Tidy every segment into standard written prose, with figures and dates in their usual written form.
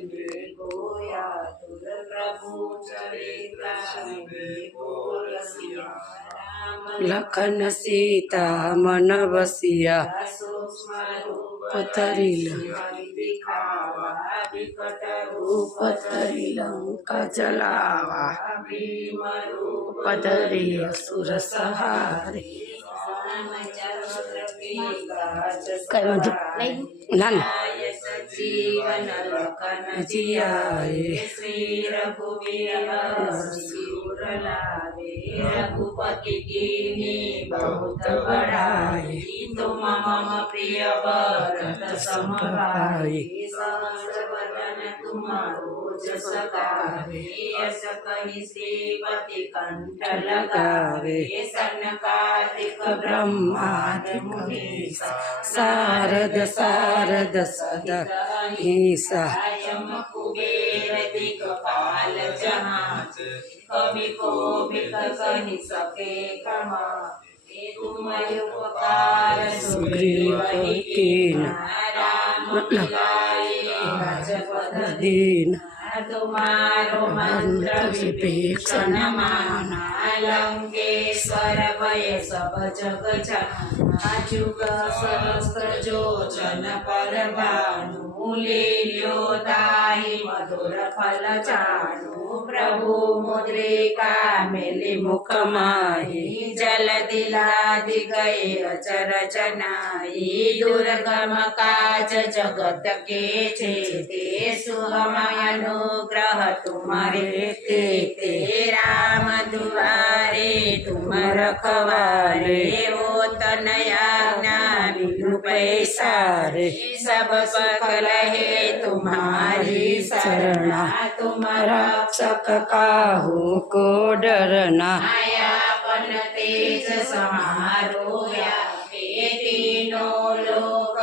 गोया तुर प्रभु चरित्र बोलसिया लखन सीता मन बसिया सूक्ष्म रूप पतरी दिखावा विकट रूप धरि लंका जलावा भीम रूप पधरि असुर सहारे जीवन लखन जियाए श्री रघुवीर सिर लावे रघुपति कीनी बहुत बड़ाई तुम मम प्रिय भरत सम भाई सहस्र वदन तुम्हारो जस गावे यश कहि श्रीपति कंठ लगावे सनकादिक ब्रह्मादि मुनीसा सारद सारद सदा ईसा यम कुबेर दिक्पाल जहाज कवि को भी कहि सके कमा तुम उपकार सुग्रीव कीन राम मिलाए राजपद दीन तुम्हारो मंत्र विभीषण माना लंकेश्वर भय सब जग जाना जुग सहस्त्र जो जन पर भानु लील्यो ताहि मधुर फल जानू प्रभु मुद्रिका मेलि मुख माहि जल दिलादि गए अचर जनाई दुर्गम काज जगत के जेते सुगम अनुग्रह तुम्हारे ते राम दुआरे तुम रखवारे ओ तनया बिनु पैसारे सब सकल है तुम्हारी शरणा तुम रक्षक काहू को डरना मायापन तेज समारो व्यापे तीनों लोक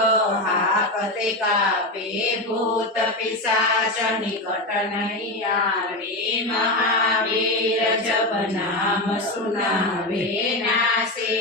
हाकते कापे भूत पिशाच निकट नहीं आवे महावीर जब नाम सुनावे नासे